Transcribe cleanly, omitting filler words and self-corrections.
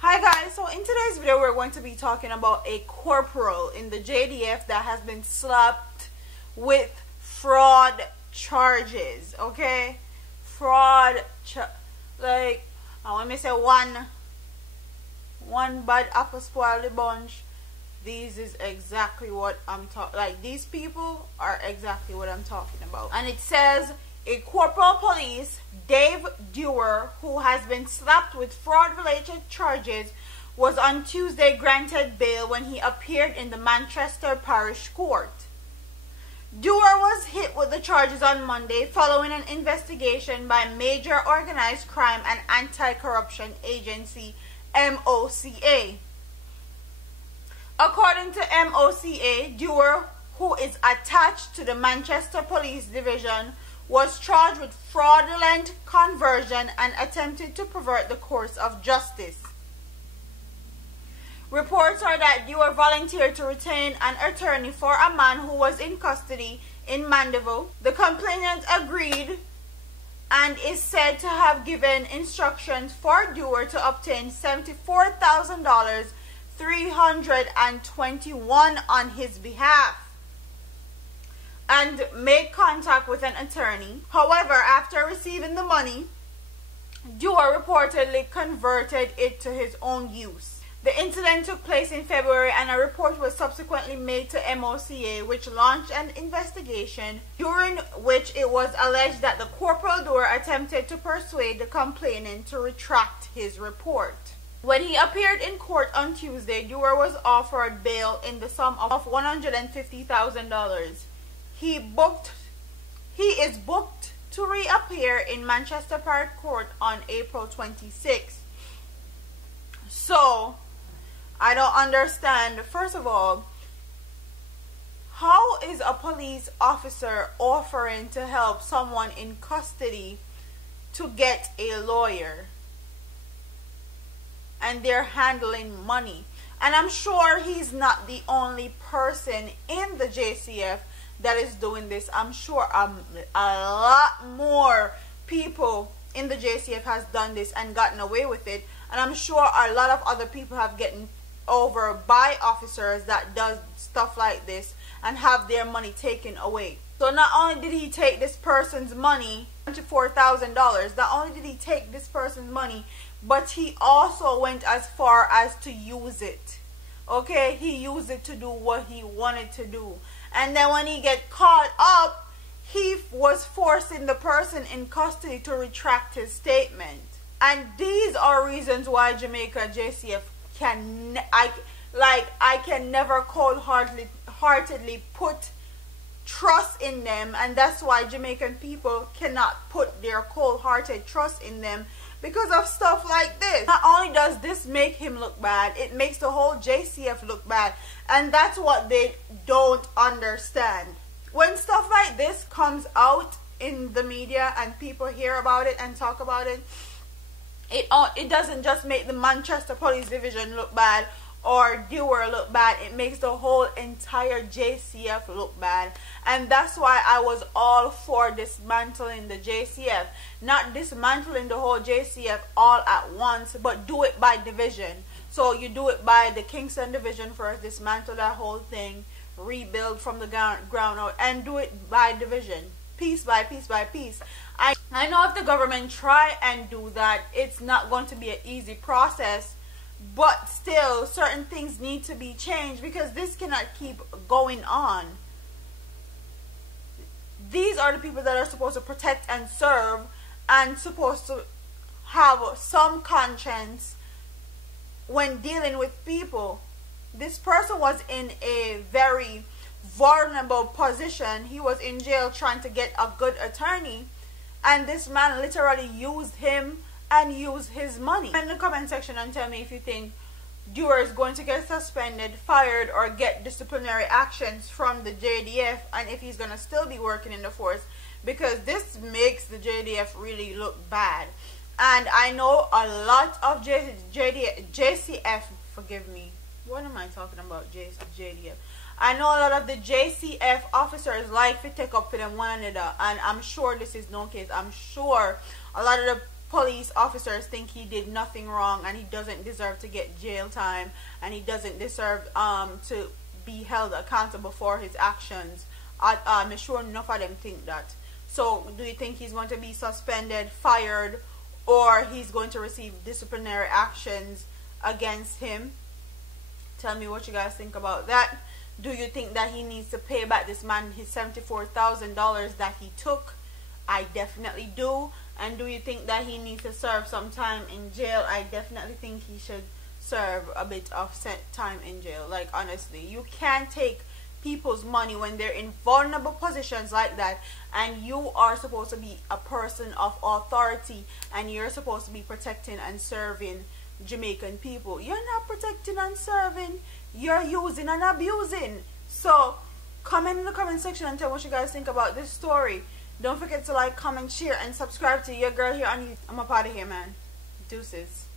Hi guys, so in today's video we're going to be talking about a corporal in the JDF that has been slapped with fraud charges, okay? Like, when me say one bad apple spoil the bunch, these is exactly what I'm talking, like these people are exactly what I'm talking about. And it says, a corporal police, Dave Dewar, who has been slapped with fraud-related charges, was on Tuesday granted bail when he appeared in the Manchester Parish Court. Dewar was hit with the charges on Monday following an investigation by Major Organized Crime and Anti-Corruption Agency, MOCA. According to MOCA, Dewar, who is attached to the Manchester Police Division, was charged with fraudulent conversion and attempted to pervert the course of justice. Reports are that Dewar volunteered to retain an attorney for a man who was in custody in Mandeville. The complainant agreed and is said to have given instructions for Dewar to obtain $74,321 on his behalf and make contact with an attorney. However, after receiving the money, Dewar reportedly converted it to his own use. The incident took place in February and a report was subsequently made to MOCA, which launched an investigation during which it was alleged that the Corporal Dewar attempted to persuade the complainant to retract his report. When he appeared in court on Tuesday, Dewar was offered bail in the sum of $150,000. He is booked to reappear in Manchester Parish Court on April 26th. So, I don't understand. First of all, how is a police officer offering to help someone in custody to get a lawyer? And they're handling money. And I'm sure he's not the only person in the JCF that is doing this. I'm sure a lot more people in the JCF has done this and gotten away with it, and I'm sure a lot of other people have gotten over by officers that does stuff like this and have their money taken away. So not only did he take this person's money, $24,000, not only did he take this person's money, but he also went as far as to use it. Okay, he used it to do what he wanted to do. And then when he get caught up, he was forcing the person in custody to retract his statement. And these are reasons why Jamaica JCF I can never cold-heartedly put trust in them, and that's why Jamaican people cannot put their cold-hearted trust in them because of stuff like this. Not only does this make him look bad, it makes the whole JCF look bad, and that's what they don't understand. When stuff like this comes out in the media and people hear about it and talk about it, it doesn't just make the Manchester Police Division look bad or Dewar look bad. It makes the whole entire JCF look bad. And that's why I was all for dismantling the JCF. Not dismantling the whole JCF all at once, but do it by division. So you do it by the Kingston Division first, dismantle that whole thing, rebuild from the ground out, and do it by division, piece by piece by piece. I know if the government try and do that, it's not going to be an easy process, but still certain things need to be changed because this cannot keep going on. These are the people that are supposed to protect and serve and supposed to have some conscience when dealing with people. This person was in a very vulnerable position. He was in jail trying to get a good attorney, and this man literally used him and used his money. In the comment section and tell me if you think Dewar is going to get suspended, fired, or get disciplinary actions from the JDF, and if he's going to still be working in the force, because this makes the JDF really look bad. And I know a lot of JCF, forgive me, what am I talking about, JDF? I know a lot of the JCF officers like to take up for them one another, and I'm sure this is no case. I'm sure a lot of the police officers think he did nothing wrong and he doesn't deserve to get jail time and he doesn't deserve to be held accountable for his actions. I'm sure enough of them think that. So do you think he's going to be suspended, fired, or he's going to receive disciplinary actions against him? Tell me what you guys think about that. Do you think that he needs to pay back this man his $74,000 that he took? I definitely do. And do you think that he needs to serve some time in jail? I definitely think he should serve a bit of time in jail. Like, honestly, you can't take people's money when they're in vulnerable positions like that, and you are supposed to be a person of authority and you're supposed to be protecting and serving Jamaican people. You're not protecting and serving, you're using and abusing. So comment in the comment section and tell what you guys think about this story. Don't forget to like, comment, share, and subscribe to your girl here on YouTube. I'm up out of here, man. Deuces.